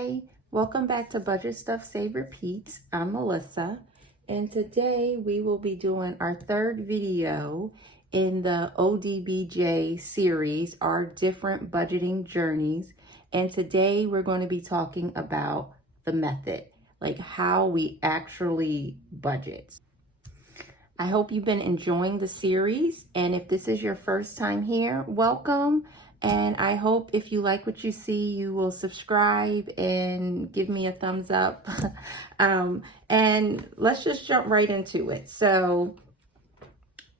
Hi, welcome back to Budget Stuff Save Repeats. I'm Melissa, and today we will be doing our third video in the ODBJ series, our different budgeting journeys. And today we're going to be talking about the method, like how we actually budget. I hope you've been enjoying the series, and if this is your first time here, welcome. And I hope if you like what you see, you will subscribe and give me a thumbs up. And let's just jump right into it. So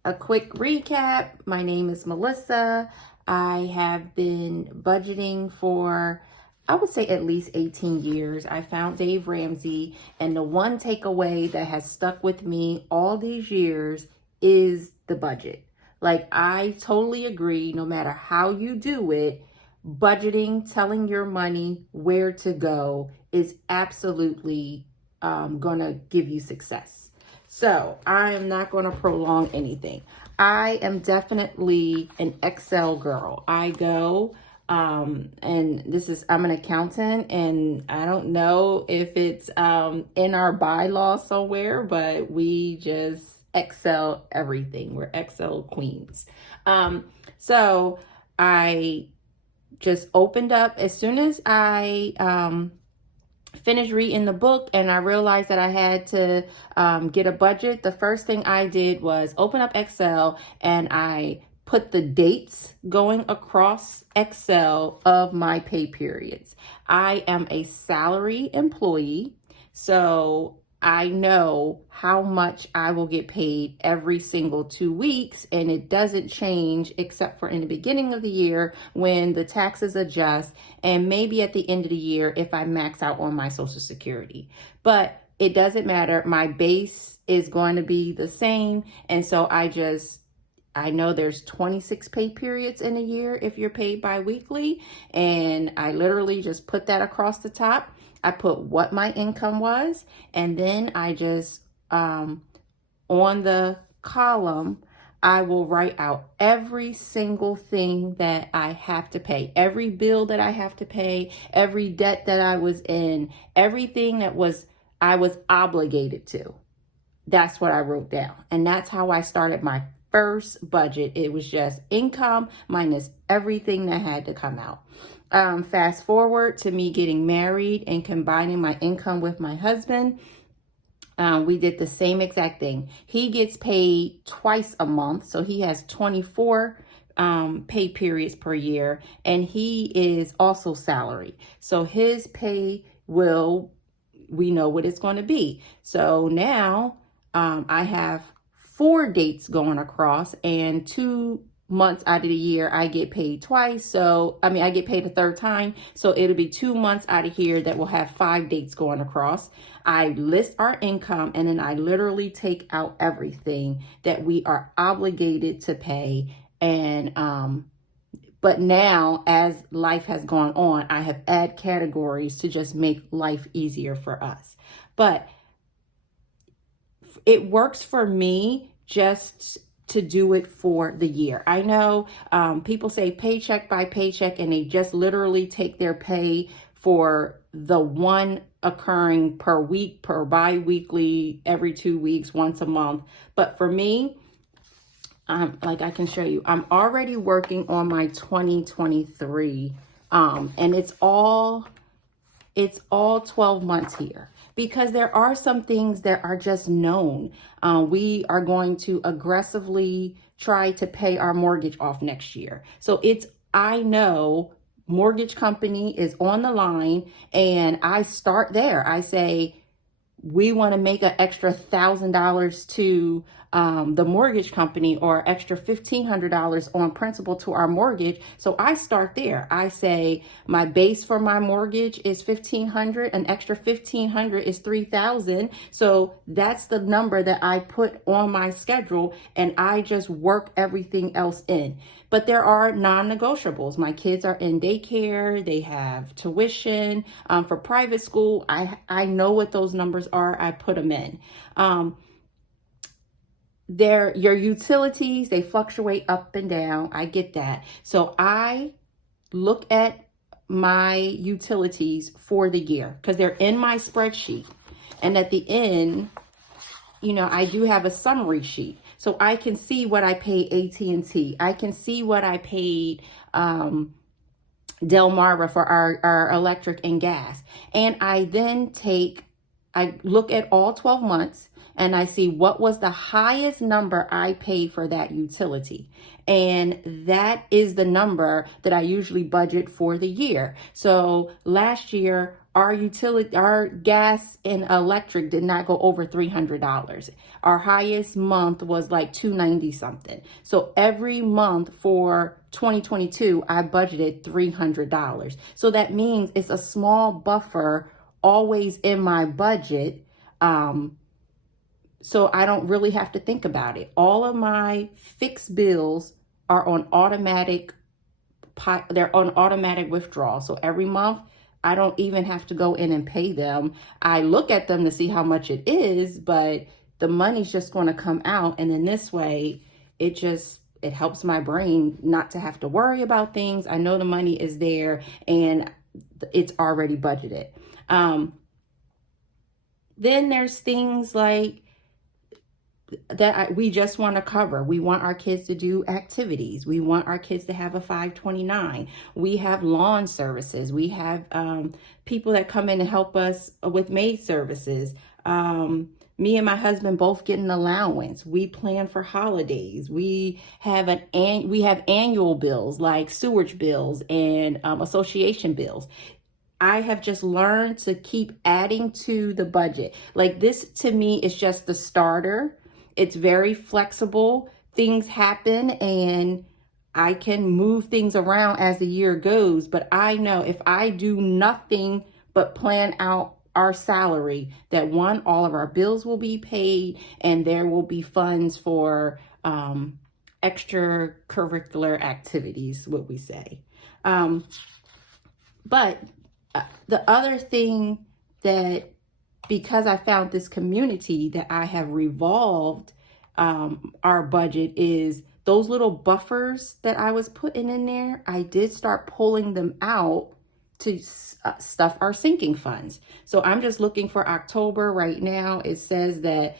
a quick recap. My name is Melissa. I have been budgeting for, I would say, at least 18 years. I found Dave Ramsey, and the one takeaway that has stuck with me all these years is the budget. Like, I totally agree, no matter how you do it, budgeting, telling your money where to go is absolutely gonna give you success. So I am not gonna prolong anything. I am definitely an Excel girl. I go, and this is, I'm an accountant, and I don't know if it's in our bylaws somewhere, but we just Excel everything. We're Excel queens. So I just opened up as soon as I finished reading the book and I realized that I had to get a budget. The first thing I did was open up Excel and I put the dates going across Excel of my pay periods. I am a salary employee, so I know how much I will get paid every single 2 weeks, and it doesn't change except for in the beginning of the year when the taxes adjust, and maybe at the end of the year if I max out on my Social Security. But it doesn't matter. My base is going to be the same, and so I know there's 26 pay periods in a year if you're paid bi-weekly, and I literally just put that across the top. I put what my income was, and then I just, on the column, I will write out every single thing that I have to pay, every bill that I have to pay, every debt that I was in, everything that I was obligated to. That's what I wrote down. And that's how I started my first budget. It was just income minus everything that had to come out. Fast forward to me getting married and combining my income with my husband. We did the same exact thing. He gets paid twice a month, so he has 24 pay periods per year, and he is also salary. So his pay we know what it's going to be. So now I have 4 dates going across, and 2 months out of the year I get paid twice. So I get paid a third time, so it'll be 2 months out of here that will have 5 dates going across. I list our income, and then I literally take out everything that we are obligated to pay. And but now, as life has gone on, I have added categories to just make life easier for us. But it works for me just to do it for the year. I know people say paycheck by paycheck, and they just literally take their pay for the one occurring per week, per bi-weekly, every 2 weeks, once a month. But for me, like I can show you, I'm already working on my 2023, and it's all 12 months here, because there are some things that are just known. We are going to aggressively try to pay our mortgage off next year. So I know mortgage company is on the line, and I start there. I say, we want to make an extra $1,000 to the mortgage company, or extra $1,500 on principal to our mortgage. So I start there. I say my base for my mortgage is $1,500. An extra $1,500 is $3,000. So that's the number that I put on my schedule, and I just work everything else in. But there are non-negotiables. My kids are in daycare. They have tuition for private school. I know what those numbers are. I put them in. Your utilities, they fluctuate up and down. I get that. So I look at my utilities for the year because they're in my spreadsheet. And at the end, you know, I do have a summary sheet. So I can see what I paid AT&T. I can see what I paid Delmarva for our electric and gas. And I then I look at all 12 months and I see what was the highest number I paid for that utility. And that is the number that I usually budget for the year. So last year, our gas and electric did not go over $300. Our highest month was like $290 something. So every month for 2022, I budgeted $300. So that means it's a small buffer always in my budget. So I don't really have to think about it. All of my fixed bills are on automatic, they're on automatic withdrawal. So every month, I don't even have to go in and pay them. I look at them to see how much it is, but the money's just going to come out. And in this way, it helps my brain not to have to worry about things. I know the money is there and it's already budgeted. Then there's things like that we just want to cover. We want our kids to do activities. We want our kids to have a 529. We have lawn services. We have people that come in and help us with maid services. Me and my husband both get an allowance. We plan for holidays. We have annual bills like sewage bills and association bills. I have just learned to keep adding to the budget. Like this to me is just the starter. It's very flexible. Things happen and I can move things around as the year goes. But I know if I do nothing but plan out our salary, that one, all of our bills will be paid and there will be funds for extracurricular activities, what we say. But the other thing that, because I found this community that I have revolved our budget, is those little buffers that I was putting in there. I did start pulling them out to stuff our sinking funds. So I'm just looking for October right now. It says that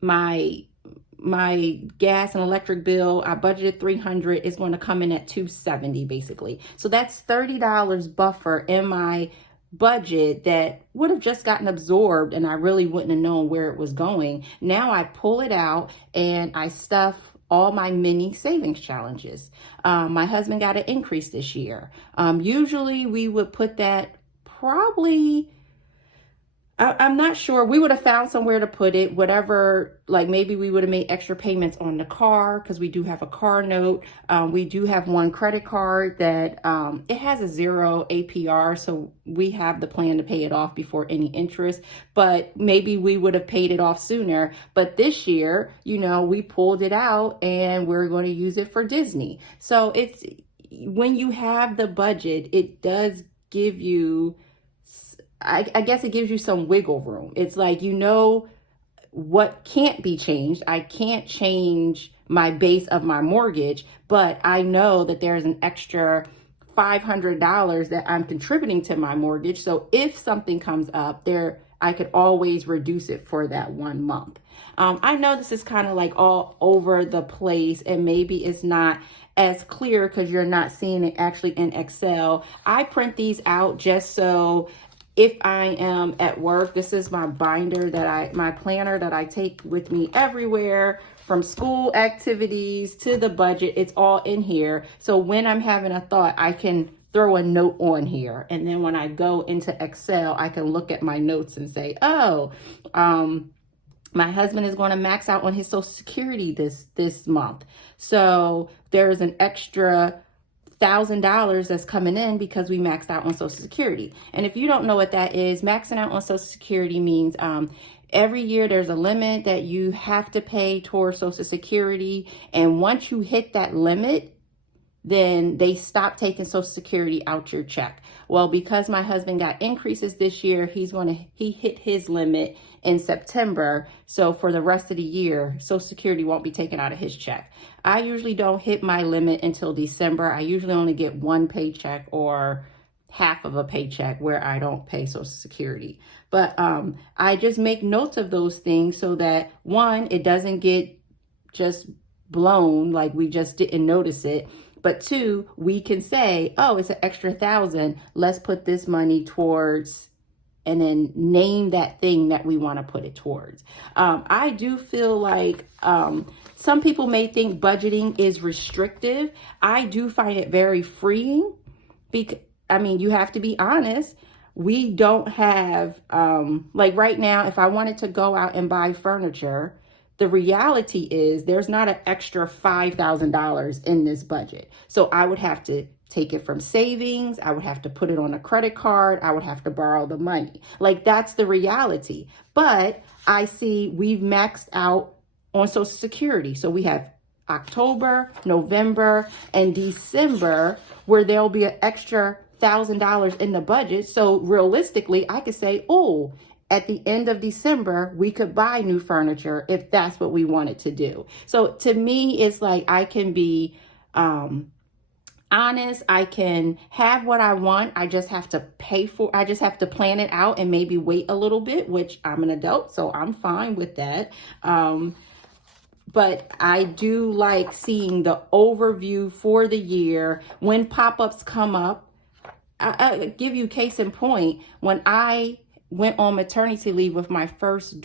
my gas and electric bill, I budgeted $300, is going to come in at $270 basically. So that's $30 buffer in my budget that would have just gotten absorbed and I really wouldn't have known where it was going. Now I pull it out and I stuff all my mini savings challenges. My husband got an increase this year. Usually we would put that probably, I'm not sure. We would have found somewhere to put it, whatever, like maybe we would have made extra payments on the car because we do have a car note. We do have one credit card that it has a 0 APR. So we have the plan to pay it off before any interest, but maybe we would have paid it off sooner. But this year, you know, we pulled it out and we're going to use it for Disney. So it's, when you have the budget, it does give you, I guess it gives you some wiggle room. It's like, you know, what can't be changed. I can't change my base of my mortgage, but I know that there's an extra $500 that I'm contributing to my mortgage. So if something comes up there, I could always reduce it for that 1 month. I know this is kind of like all over the place and maybe it's not as clear because you're not seeing it actually in Excel. I print these out just so if I am at work, this is my binder my planner that I take with me everywhere, from school activities to the budget. It's all in here. So when I'm having a thought, I can throw a note on here. And then when I go into Excel, I can look at my notes and say, oh, my husband is going to max out on his Social Security this month. So there's an extra $1,000 that's coming in because we maxed out on Social Security. And if you don't know what that is, maxing out on Social Security means every year there's a limit that you have to pay towards Social Security. And once you hit that limit, then they stop taking Social Security out your check. Well, because my husband got increases this year, he hit his limit in September. So for the rest of the year, Social Security won't be taken out of his check. I usually don't hit my limit until December. I usually only get one paycheck or half of a paycheck where I don't pay Social Security. But I just make notes of those things so that, one, it doesn't get just blown like we just didn't notice it. But two, we can say, oh, it's an extra $1,000. Let's put this money towards, and then name that thing that we want to put it towards. I do feel like some people may think budgeting is restrictive. I do find it very freeing because, I mean, you have to be honest. We don't have, like right now, if I wanted to go out and buy furniture, the reality is there's not an extra $5,000 in this budget. So I would have to take it from savings. I would have to put it on a credit card. I would have to borrow the money. Like, that's the reality. But I see we've maxed out on Social Security. So we have October, November, and December where there'll be an extra $1,000 in the budget. So realistically, I could say, oh, at the end of December, we could buy new furniture if that's what we wanted to do. So to me, it's like I can be honest. I can have what I want. I just have to I just have to plan it out and maybe wait a little bit, which I'm an adult, so I'm fine with that. But I do like seeing the overview for the year. When pop-ups come up, I'll give you case in point. When I went on maternity leave with my first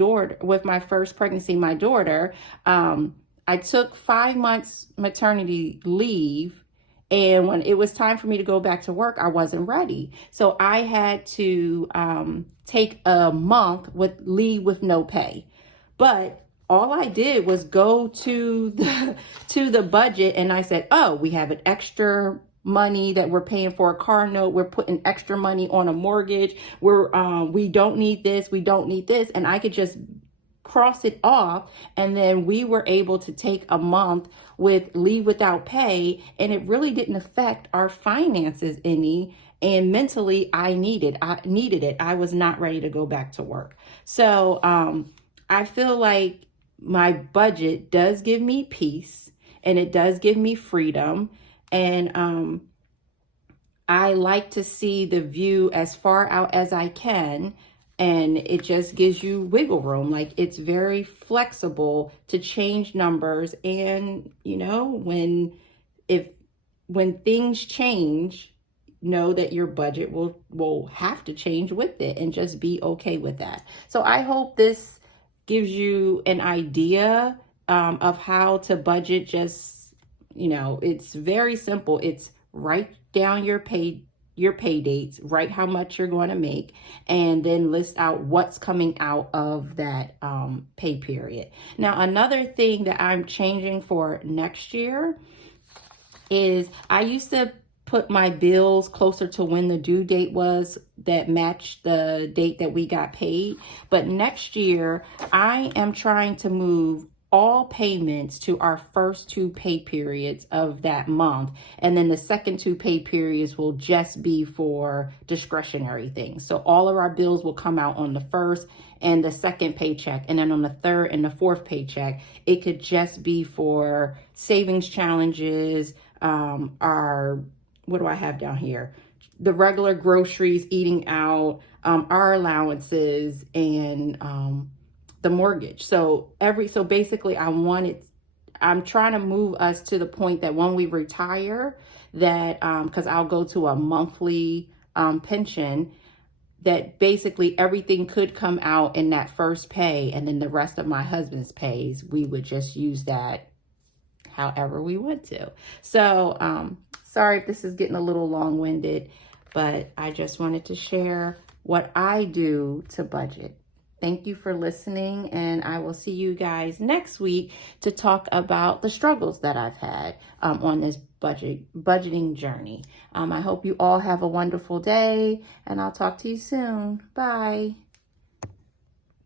pregnancy, my daughter, I took 5 months maternity leave. And when it was time for me to go back to work, I wasn't ready. So I had to take a month with leave with no pay. But all I did was go to the budget and I said, oh, we have an extra money that we're paying for a car note. We're putting extra money on a mortgage. We don't need this. We don't need this. And I could just cross it off. And then we were able to take a month with leave without pay. And it really didn't affect our finances any. And mentally, I needed it. I was not ready to go back to work. So I feel like my budget does give me peace and it does give me freedom. And I like to see the view as far out as I can. And it just gives you wiggle room. Like, it's very flexible to change numbers. And, you know, when things change, know that your budget will have to change with it, and just be okay with that. So I hope this gives you an idea of how to budget. Just, you know, it's very simple. It's write down your pay dates, write how much you're going to make, and then list out what's coming out of that pay period. Now, another thing that I'm changing for next year is I used to put my bills closer to when the due date was that matched the date that we got paid. But next year, I am trying to move all payments to our first 2 pay periods of that month. And then the second 2 pay periods will just be for discretionary things. So all of our bills will come out on the first and the second paycheck. And then on the third and the fourth paycheck, it could just be for savings challenges, what do I have down here? The regular groceries, eating out, our allowances, and the mortgage. So basically I'm trying to move us to the point that when we retire, that because I'll go to a monthly pension, that basically everything could come out in that first pay, and then the rest of my husband's pays, we would just use that however we want to. So sorry if this is getting a little long-winded, but I just wanted to share what I do to budget. Thank you for listening, and I will see you guys next week to talk about the struggles that I've had on this budgeting journey. I hope you all have a wonderful day, and I'll talk to you soon. Bye.